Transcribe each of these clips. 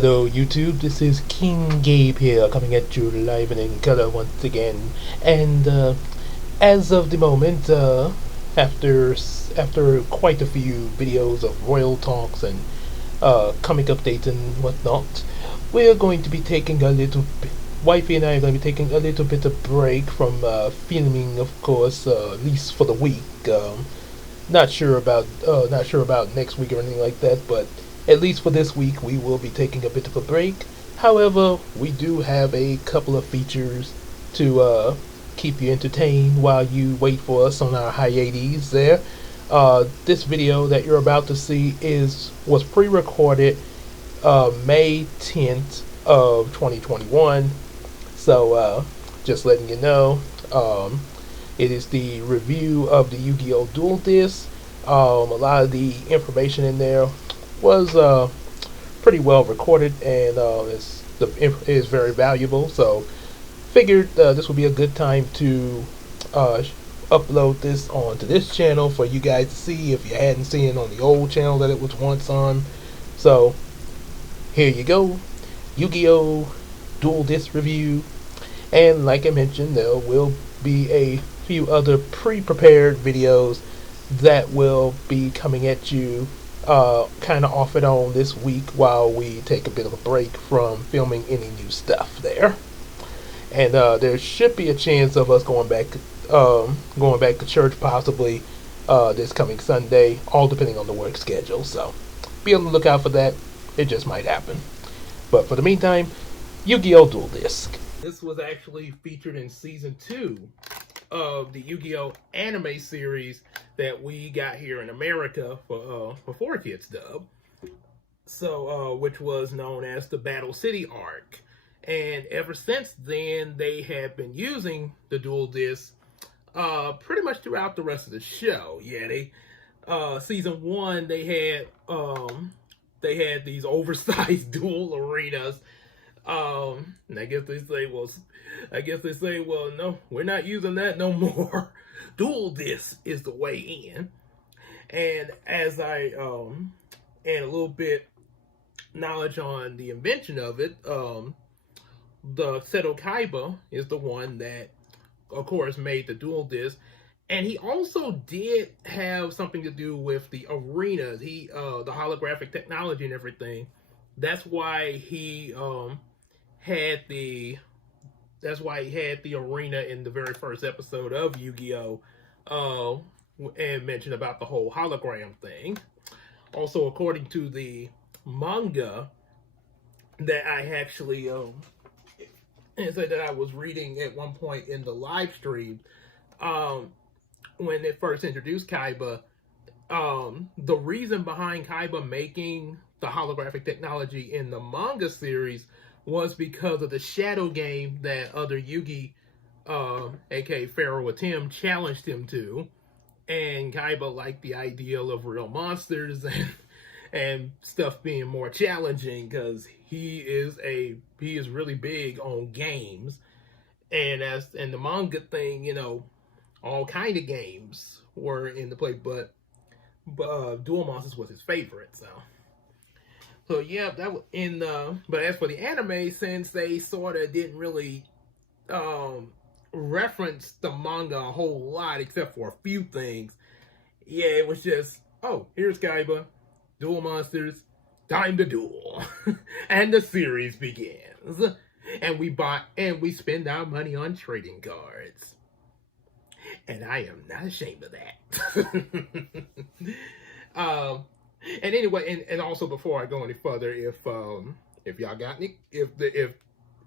Hello YouTube, this is King Gabe here, coming at you live and in color once again. And as of the moment, after quite a few videos of royal talks and comic updates and whatnot, we're going to be taking a little wifey and I are going to be taking a little bit of break from filming, of course, at least for the week. Not sure about next week or anything like that, but at least for this week we will be taking a bit of a break. However, we do have a couple of features to keep you entertained while you wait for us on our hiatus there. This video that you're about to see was pre-recorded May 10th of 2021. So just letting you know, it is the review of the Yu-Gi-Oh! Duel disc. A lot of the information in there was pretty well recorded, and is very valuable. So figured this would be a good time to upload this onto this channel for you guys to see if you hadn't seen it on the old channel that it was once on. So here you go, Yu-Gi-Oh! Duel disc review. And like I mentioned, there will be a few other pre-prepared videos that will be coming at you kind of off and on this week while we take a bit of a break from filming any new stuff there. And there should be a chance of us going back to church possibly this coming Sunday, all depending on the work schedule. So be on the lookout for that. It just might happen. But for the meantime, Yu-Gi-Oh! Duel Disc. This was actually featured in season 2 of the Yu-Gi-Oh! Anime series that we got here in America for 4Kids dub. So which was known as the Battle City arc. And ever since then, they have been using the dual disc pretty much throughout the rest of the show. Yeah, they season 1 they had these oversized dual arenas. And I guess they say, well, no, we're not using that no more. Dual disc is the way in. And as and a little bit knowledge on the invention of it, the Seto Kaiba is the one that, of course, made the dual disc. And he also did have something to do with the arenas, the holographic technology and everything. That's why he had the arena in the very first episode of Yu-Gi-Oh! And mentioned about the whole hologram thing. Also, according to the manga that I actually said that I was reading at one point in the live stream, when it first introduced Kaiba, the reason behind Kaiba making the holographic technology in the manga series was because of the shadow game that other Yugi, aka Pharaoh Atem, challenged him to. And Kaiba liked the ideal of real monsters and stuff being more challenging, because he is really big on games. And as in the manga thing, you know, all kind of games were in the play, but Duel Monsters was his favorite. So yeah, that was in but as for the anime, since they sort of didn't really reference the manga a whole lot except for a few things, yeah, it was just, oh, here's Kaiba, Duel Monsters, time to duel. And the series begins. And we spend our money on trading cards. And I am not ashamed of that. And anyway, and also before I go any further, if y'all got any, if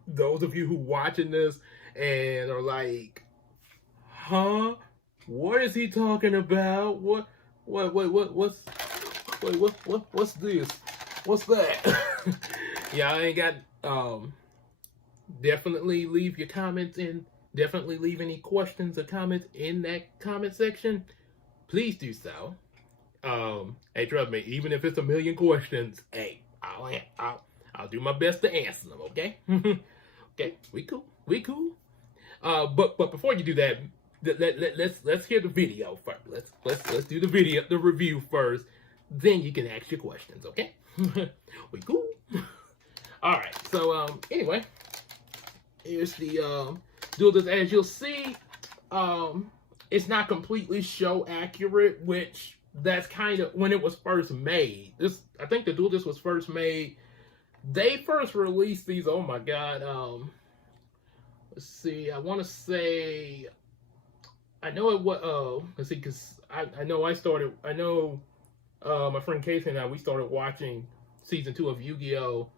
those of you who watching this and are like, huh, what is he talking about? What's this? What's that? Y'all ain't got, definitely leave your comments in. Definitely leave any questions or comments in that comment section. Please do so. Hey, trust me, even if it's a million questions, hey, I'll do my best to answer them, okay? Okay, we cool. But before you do that, let's hear the video first. Let's do the review first. Then you can ask your questions, okay? We cool. All right. So anyway, here's the Duel Disc. As you'll see, it's not completely show accurate, which that's kind of when it was first made. I think the Duel Disc was first made. They first released these. Oh my God. Let's see. I want to say. I know it was. Let's see, because I know I started. I know my friend Casey and we started watching season 2 of Yu-Gi-Oh.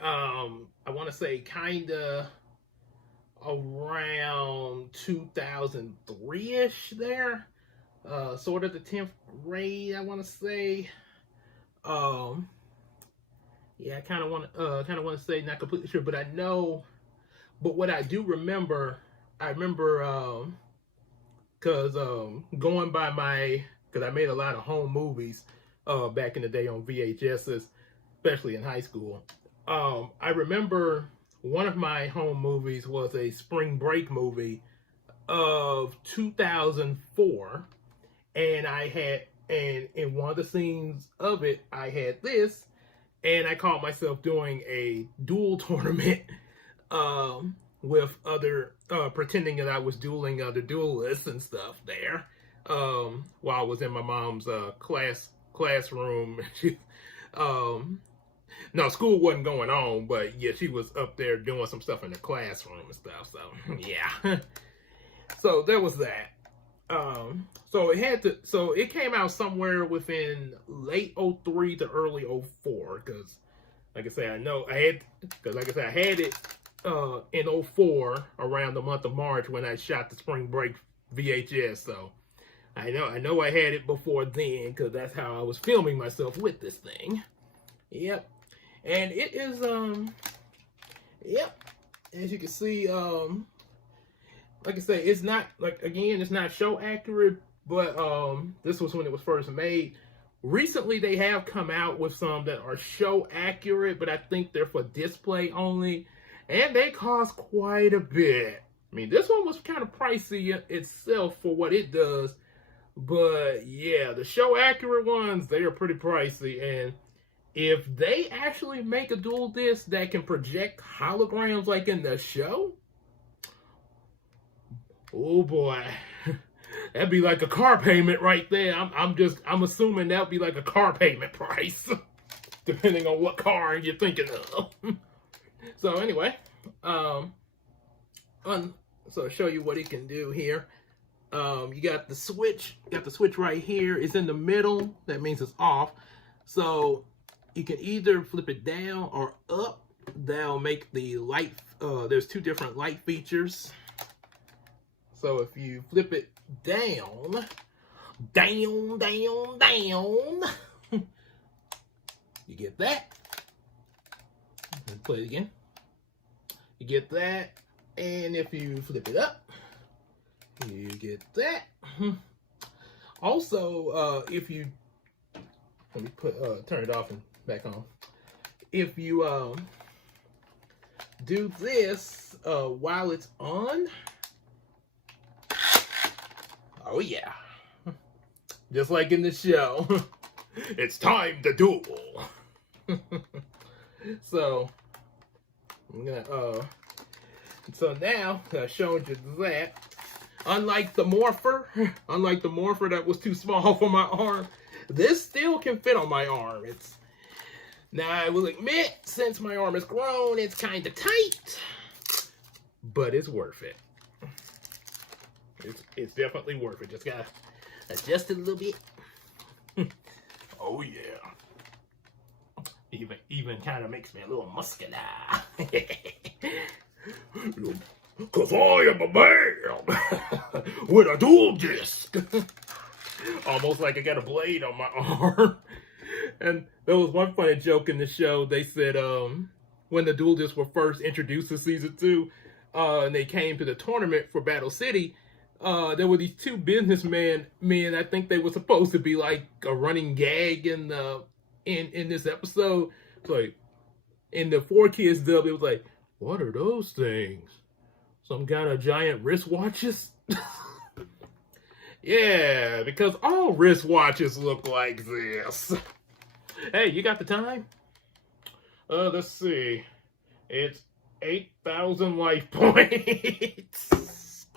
I want to say kind of around 2003-ish there. Sort of the 10th grade, I want to say. Yeah, I kind of want to say, not completely sure, but I know. But what I do remember, because going by because I made a lot of home movies back in the day on VHSs, especially in high school. I remember one of my home movies was a spring break movie of 2004, and in one of the scenes of it, I had this, and I caught myself doing a duel tournament with other, pretending that I was dueling other duelists and stuff there, while I was in my mom's classroom. No, school wasn't going on, but yeah, she was up there doing some stuff in the classroom and stuff. So yeah, so there was that. So it came out somewhere within late 03 to early 04, because like I said, I had it in 04 around the month of March when I shot the spring break VHS. So I know I had it before then, because that's how I was filming myself with this thing. Yep. And it is yep, as you can see, like I say, it's not, like, again, it's not show accurate, but this was when it was first made. Recently they have come out with some that are show accurate, but I think they're for display only, and they cost quite a bit. I mean, this one was kind of pricey itself for what it does, but yeah, the show accurate ones, they are pretty pricey. And if they actually make a dual disc that can project holograms like in the show, oh boy, that'd be like a car payment right there. I'm assuming that'd be like a car payment price, depending on what car you're thinking of. So anyway, so I'll show you what it can do here. You got the switch. You got the switch right here. It's in the middle. That means it's off. So you can either flip it down or up. That'll make the light. There's 2 different light features. So if you flip it down, you get that. Play it again. You get that. And if you flip it up, you get that. Also, if you, let me turn it off and back on. If you do this while it's on, oh yeah, just like in the show, it's time to duel. So I'm gonna so now I've shown you that. Unlike the morpher that was too small for my arm, this still can fit on my arm. Now I will admit, since my arm is grown, it's kind of tight, but it's worth it. It's definitely worth it. Just gotta adjust it a little bit. Oh yeah. Even kind of makes me a little muscular. Cause I am a man with a dual disc. Almost like I got a blade on my arm. And there was one funny joke in the show. They said when the dual discs were first introduced in season 2, and they came to the tournament for Battle City, there were these 2 businessmen. I think they were supposed to be like a running gag in this episode. It's like in the 4Kids dub, it was like, what are those things? Some kind of giant wristwatches? Yeah, because all wristwatches look like this. Hey, you got the time? Let's see. It's 8,000 life points.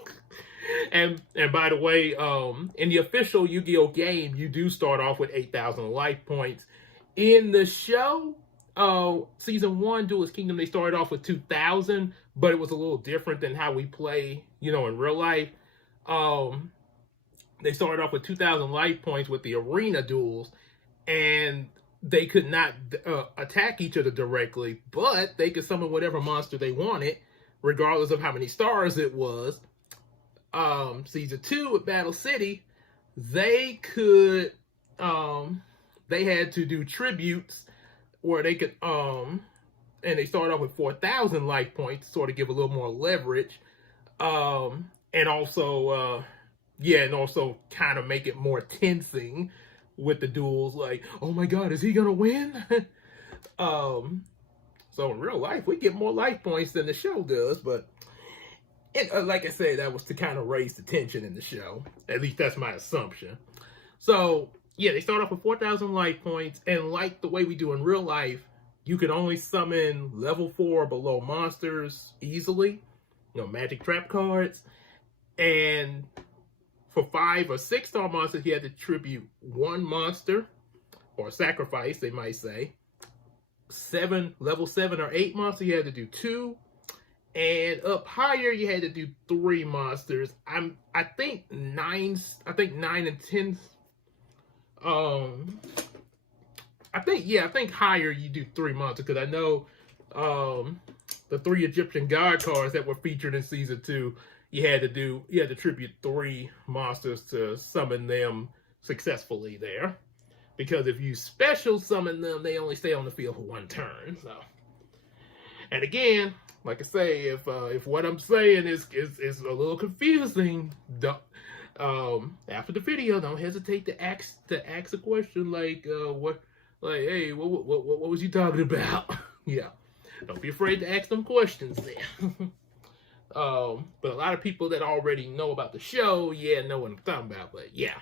And by the way, in the official Yu-Gi-Oh game, you do start off with 8,000 life points. In the show, season 1, Duelist Kingdom, they started off with 2,000, but it was a little different than how we play, in real life. They started off with 2,000 life points with the arena duels, and they could not attack each other directly, but they could summon whatever monster they wanted, regardless of how many stars it was. Season 2 with Battle City, they could, they had to do tributes where they could, and they started off with 4,000 life points, sort of give a little more leverage, and also, and also kind of make it more tensing with the duels, like, oh my god, is he gonna win? So in real life, we get more life points than the show does, but like I said, that was to kind of raise the tension in the show. At least that's my assumption. So, yeah, they start off with 4,000 life points, and like the way we do in real life, you can only summon level 4 or below monsters easily, magic trap cards, and for 5 or 6 star monsters, you had to tribute 1 monster, or sacrifice, they might say. Level 7 or 8 monsters, you had to do 2. And up higher, you had to do 3 monsters. I think 9 and 10. I think higher you do 3 monsters, because I know the 3 Egyptian god cards that were featured in season 2. You had to tribute 3 monsters to summon them successfully there. Because if you special summon them, they only stay on the field for 1 turn. So, and again, like I say, if what I'm saying is a little confusing, after the video, don't hesitate to ask a question like hey, what was you talking about? Yeah, don't be afraid to ask them questions there. But a lot of people that already know about the show, know what I'm talking about. But yeah,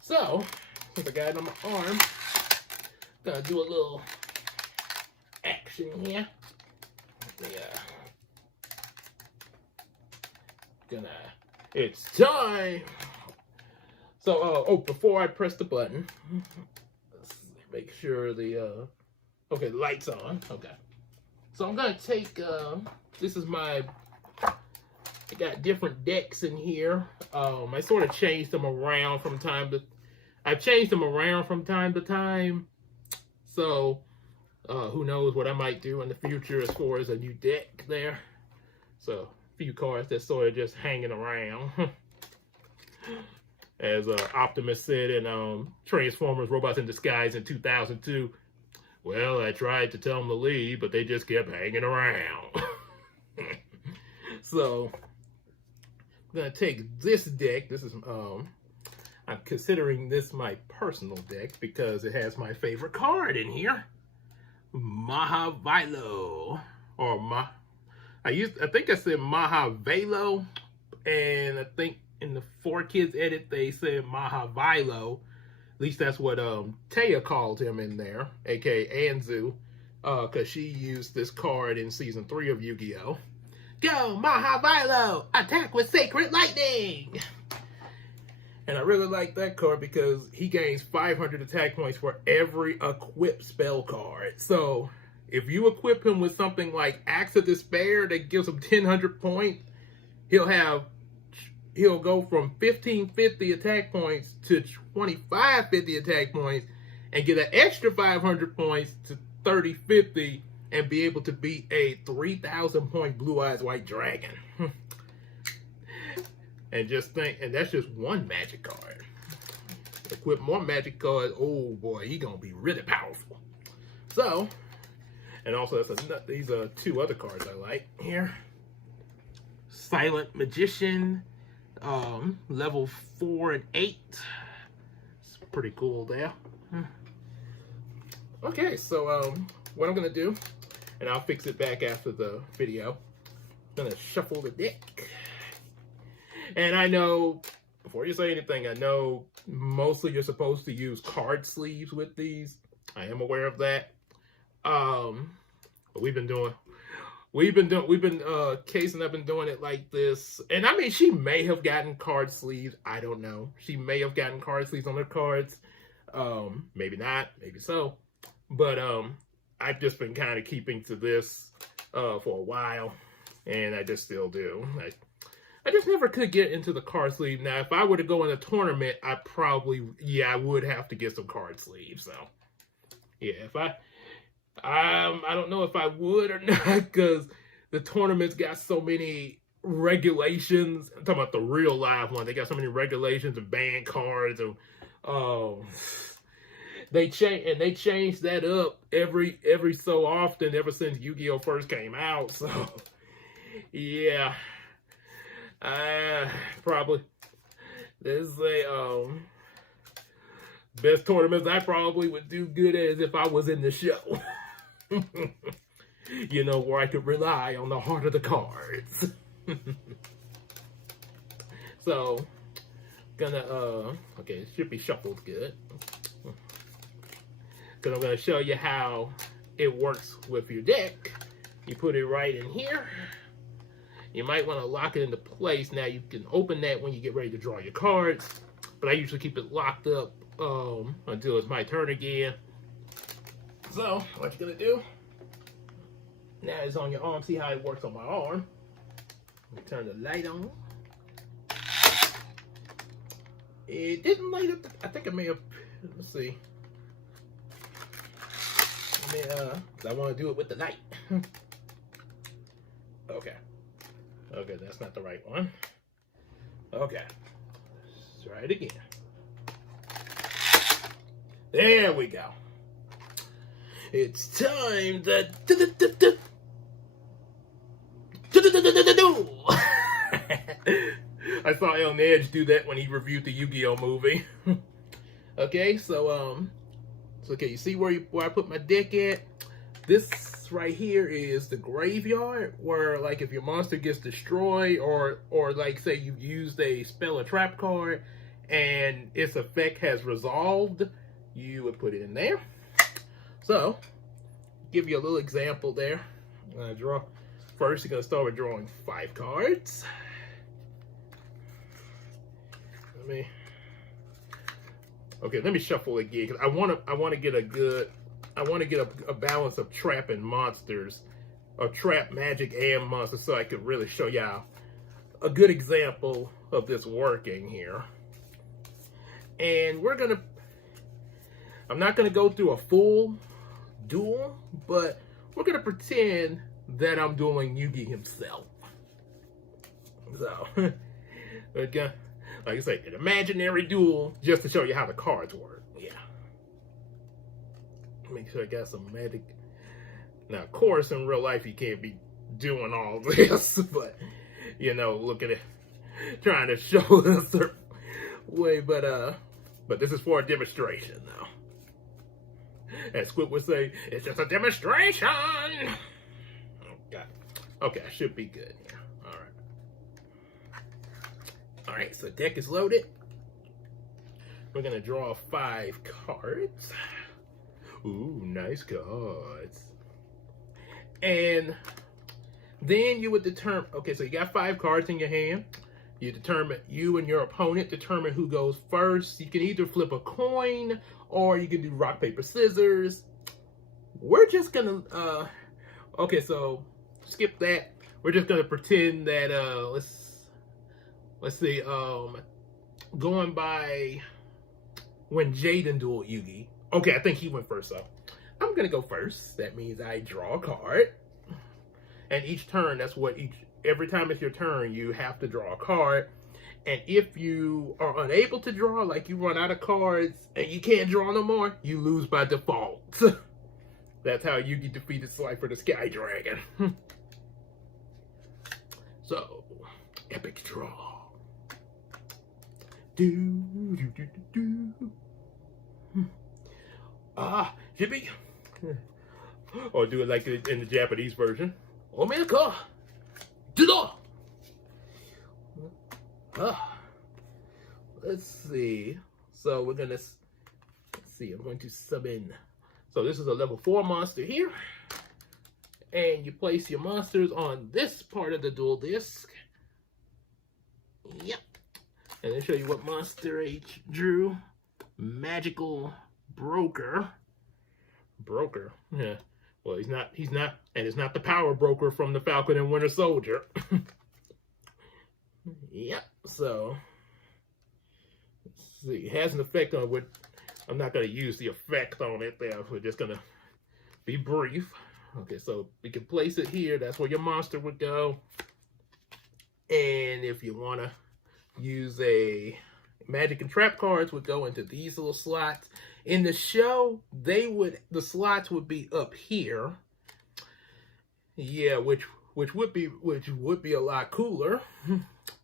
so since I got it on my arm, gonna do a little action here. It's time. So, before I press the button, let's make sure the light's on. Okay. So I'm gonna take, this is I got different decks in here. I sort of changed them around from time to time. So, who knows what I might do in the future as far as a new deck there. So, a few cards that's sort of just hanging around. As Optimus said in Transformers Robots in Disguise in 2002, well, I tried to tell them to leave, but they just kept hanging around. So, I'm going to take this deck. This is, I'm considering this my personal deck because it has my favorite card in here. Mahavilo. Or I think I said Mahavilo, and I think in the 4Kids edit they said Mahavilo. At least that's what Taya called him in there, aka Anzu, because she used this card in season 3 of Yu-Gi-Oh! Go Mahavilo! Attack with Sacred Lightning! And I really like that card because he gains 500 attack points for every equipped spell card. So if you equip him with something like Axe of Despair that gives him 1,000 points, he'll go from 1,550 attack points to 2,550 attack points and get an extra 500 points to 3,050 and be able to beat a 3,000 point Blue Eyes White Dragon. And that's just one magic card. Equip more magic cards, oh boy, he's gonna be really powerful. So, and also these are 2 other cards I like here. Silent Magician, level 4 and 8. It's pretty cool there. Okay, so what I'm gonna do, and I'll fix it back after the video. I'm gonna shuffle the deck. And I know, before you say anything, I know mostly you're supposed to use card sleeves with these. I am aware of that. we've been doing Case and I've been doing it like this. And I mean, she may have gotten card sleeves. I don't know. She may have gotten card sleeves on her cards. Maybe not, maybe so. But I've just been kind of keeping to this for a while, and I just still do. I just never could get into the card sleeve. Now, if I were to go in a tournament, I would have to get some card sleeves. So, yeah, if I don't know if I would or not, because the tournaments got so many regulations. I'm talking about the real live one. They got so many regulations and ban cards, and they change that up every so often ever since Yu-Gi-Oh first came out. So yeah, probably this is a best tournaments I probably would do good as if I was in the show. You know, where I could rely on the heart of the cards. So, gonna, okay, it should be shuffled good. Because I'm gonna show you how it works with your deck. You put it right in here. You might want to lock it into place. Now, you can open that when you get ready to draw your cards. But I usually keep it locked up until it's my turn again. So, what you're gonna do, now it's on your arm. See how it works on my arm. Let me turn the light on. It didn't light up. I think I may have, let's see. I want to do it with the light. Okay. Okay, that's not the right one. Okay. Let's try it again. There we go. It's time to I saw El Nedge do that when he reviewed the Yu-Gi-Oh movie. Okay, so okay, you see where I put my deck at? This right here is the graveyard, where like if your monster gets destroyed, or like say you used a spell or trap card and its effect has resolved, you would put it in there. So, give you a little example there. I'm gonna draw. First, you're gonna start with drawing 5 cards. Let me shuffle again, because I want to get a balance of trap and monsters, or trap, magic, and monsters, so I could really show y'all a good example of this working here. And I'm not gonna go through a full duel, but we're gonna pretend that I'm dueling Yugi himself. So, again, like I say, an imaginary duel, just to show you how the cards work. Yeah. Make sure I got some magic. Now, of course, in real life, you can't be doing all this, but, you know, look at it, trying to show a certain way, but this is for a demonstration now. As Squid would say, it's just a demonstration. Okay, I should be good here. All right, so deck is loaded. We're gonna draw 5 cards. Ooh, nice cards. And then you would determine, okay, so you got 5 cards in your hand. You and your opponent determine who goes first. You can either flip a coin, or you can do rock, paper, scissors. We're just gonna, okay, so skip that. We're just gonna pretend that, let's see, going by when Jaden dueled Yugi. Okay, I think he went first, so I'm gonna go first. That means I draw a card. And each turn, every time it's your turn, you have to draw a card. And if you are unable to draw, like you run out of cards and you can't draw no more, you lose by default. That's how Yugi defeated Slifer the Sky Dragon. So, epic draw. Shippy. Or do it like in the Japanese version. Omeka. Let's see. So we're gonna, let's see, I'm going to summon So this is a level 4 monster here. And you place your monsters on this part of the dual disc. Yep. And then show you what monster H drew. Magical Broker. Broker. Yeah. Well, he's not, and it's not the power broker from the Falcon and Winter Soldier. Yep. So, let's see. It has an effect on what, I'm not going to use the effect on it there. We're just going to be brief. Okay, so we can place it here. That's where your monster would go. And if you want to use a magic and trap cards would go into these little slots. In the show, the slots would be up here. Yeah, which would be a lot cooler.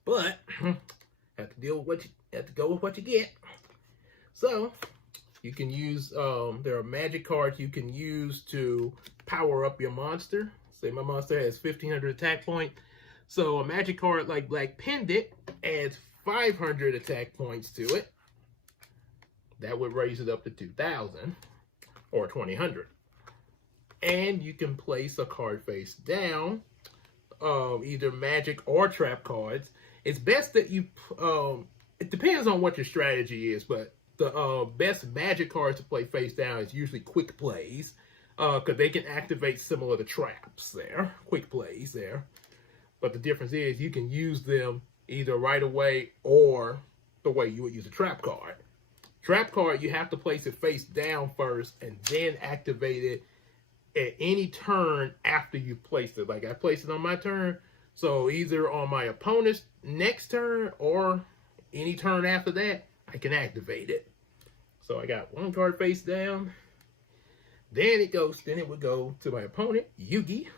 But have to deal with what you have to go with what you get. So you can use there are magic cards you can use to power up your monster. Say my monster has 1,500 attack point. So a magic card like Black Pendant adds 500 attack points to it. That would raise it up to 2,000 or 2,000. And you can place a card face down, either magic or trap cards. It's best that you, it depends on what your strategy is, but the best magic cards to play face down is usually quick plays, because they can activate similar to traps there, quick plays there. But the difference is you can use them either right away or the way you would use a trap card. Trap card, you have to place it face down first and then activate it at any turn after you placed it. Like I placed it on my turn, so either on my opponent's next turn or any turn after that, I can activate it. So I got one card face down. Then it would go to my opponent, Yugi.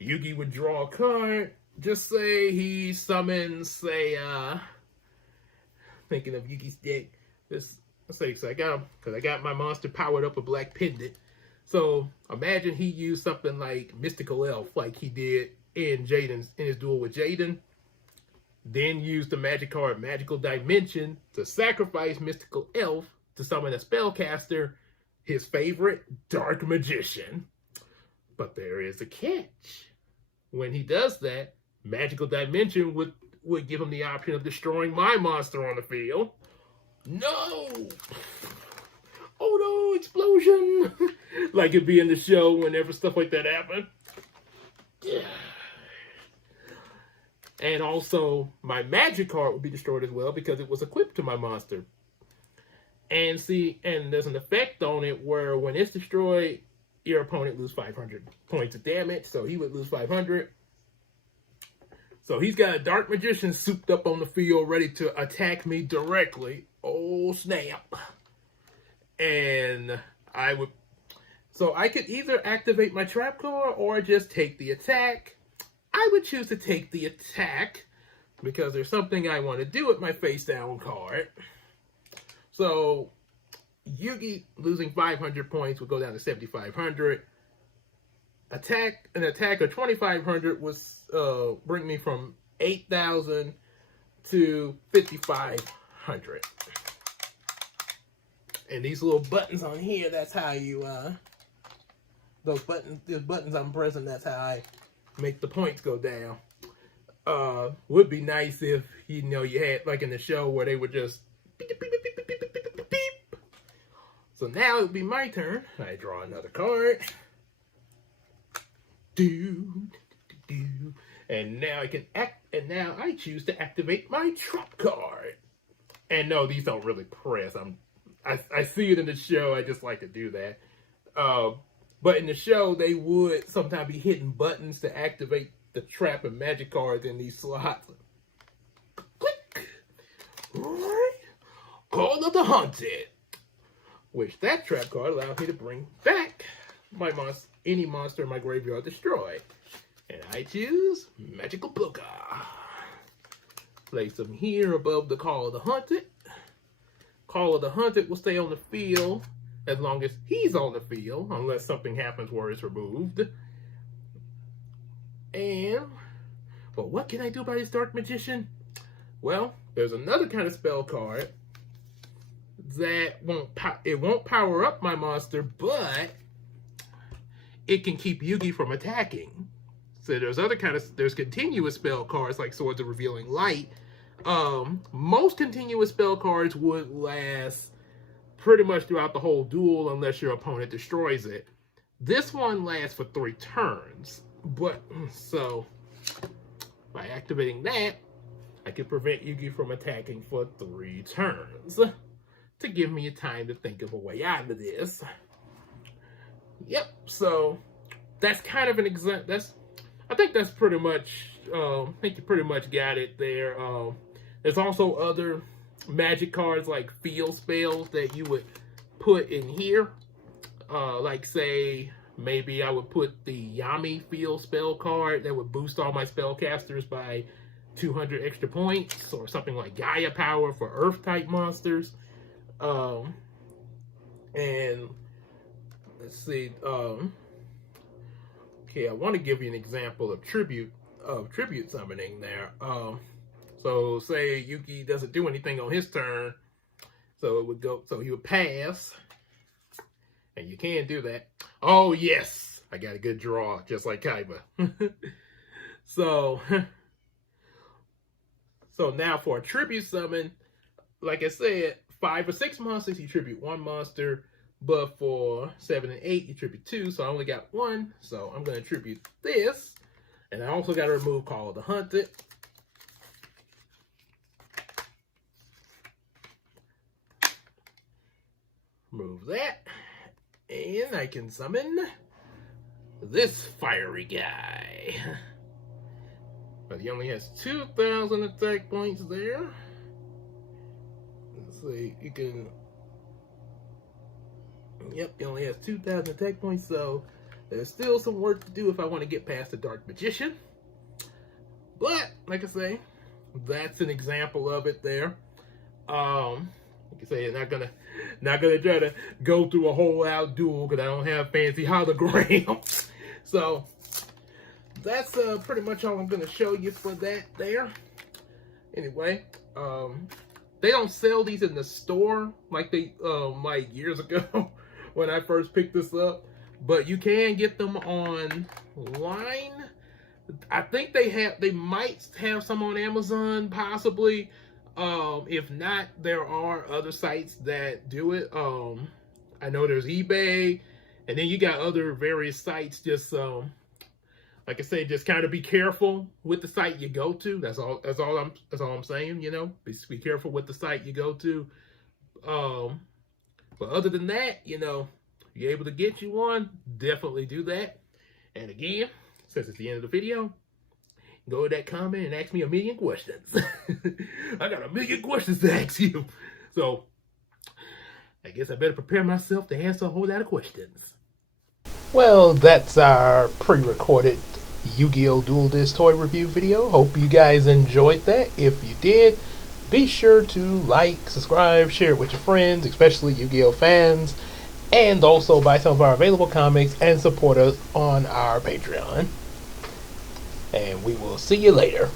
Yugi would draw a card. Just say he summons, say, thinking of Yugi's deck. Let's say, so I got him, because I got my monster powered up with Black Pendant. So imagine he used something like Mystical Elf, like he did in his duel with Jaden. Then used the magic card Magical Dimension to sacrifice Mystical Elf to summon a spellcaster, his favorite, Dark Magician. But there is a catch. When he does that, Magical Dimension would give him the option of destroying my monster on the field. No! Oh no, explosion! Like it'd be in the show whenever stuff like that happened. And also, my magic card would be destroyed as well because it was equipped to my monster. And see, and there's an effect on it where when it's destroyed, your opponent loses 500 points of damage, so he would lose 500. So he's got a Dark Magician souped up on the field ready to attack me directly. Oh, snap. And so I could either activate my trap card or just take the attack. I would choose to take the attack because there's something I want to do with my face down card. So Yugi losing 500 points would go down to 7,500. An attack of 2,500 was bring me from 8,000 to 5,500. And these little buttons on here, that's how you those buttons I'm pressing, that's how I make the points go down. Would be nice if you had like in the show where they would just beep, beep, beep, beep, beep, beep, beep, beep. So now it would be my turn. I draw another card. And now I choose to activate my trap card. And no, these don't really press. I see it in the show. I just like to do that. But in the show, they would sometimes be hitting buttons to activate the trap and magic cards in these slots. Click. Right. Call of the Hunted. Which that trap card allows me to bring back my any monster in my graveyard destroyed. And I choose Magical Broker. Place him here above the Call of the Hunted. Call of the Hunted will stay on the field as long as he's on the field, unless something happens where it's removed. But what can I do about this Dark Magician? Well, there's another kind of spell card that won't power up my monster, but it can keep Yugi from attacking. So there's continuous spell cards like Swords of Revealing Light. Most continuous spell cards would last pretty much throughout the whole duel unless your opponent destroys it. This one lasts for 3 turns. But so by activating that, I can prevent Yugi from attacking for 3 turns to give me time to think of a way out of this. Yep, so that's kind of an example. I think that's pretty much, I think you pretty much got it there. There's also other magic cards like field spells that you would put in here. Like say, maybe I would put the Yami field spell card that would boost all my spellcasters by 200 extra points, or something like Gaia Power for Earth type monsters. And let's see, okay, I want to give you an example of tribute summoning there. So say Yugi doesn't do anything on his turn, so he would pass, and you can do that. Oh yes, I got a good draw, just like Kaiba. So now for a tribute summon, like I said, 5 or 6 monsters, you tribute 1 monster, but for 7 and 8, you tribute 2, so I only got 1, so I'm going to tribute this, and I also got to remove Call of the Hunted. Remove that, and I can summon this fiery guy. But he only has 2,000 attack points there. Let's see, you can... Yep, he only has 2,000 attack points, so there's still some work to do if I want to get past the Dark Magician. But, like I say, that's an example of it there. Like I say, not gonna try to go through a whole out duel because I don't have fancy holograms. So that's pretty much all I'm gonna show you for that there. Anyway, they don't sell these in the store like they like years ago when I first picked this up, but you can get them online. I think they might have some on Amazon, possibly. If not, there are other sites that do it. I know there's eBay, and then you got other various sites. Just like I said, just kind of be careful with the site you go to. That's all I'm saying. You know, be careful with the site you go to. But other than that, you know, if you're able to get you one, definitely do that. And again, since it's the end of the video, go to that comment and ask me 1,000,000 questions. I got 1,000,000 questions to ask you. So, I guess I better prepare myself to answer a whole lot of questions. Well, that's our pre-recorded Yu-Gi-Oh! Duel Disc toy review video. Hope you guys enjoyed that. If you did, be sure to like, subscribe, share it with your friends, especially Yu-Gi-Oh! Fans, and also buy some of our available comics and support us on our Patreon. And we will see you later.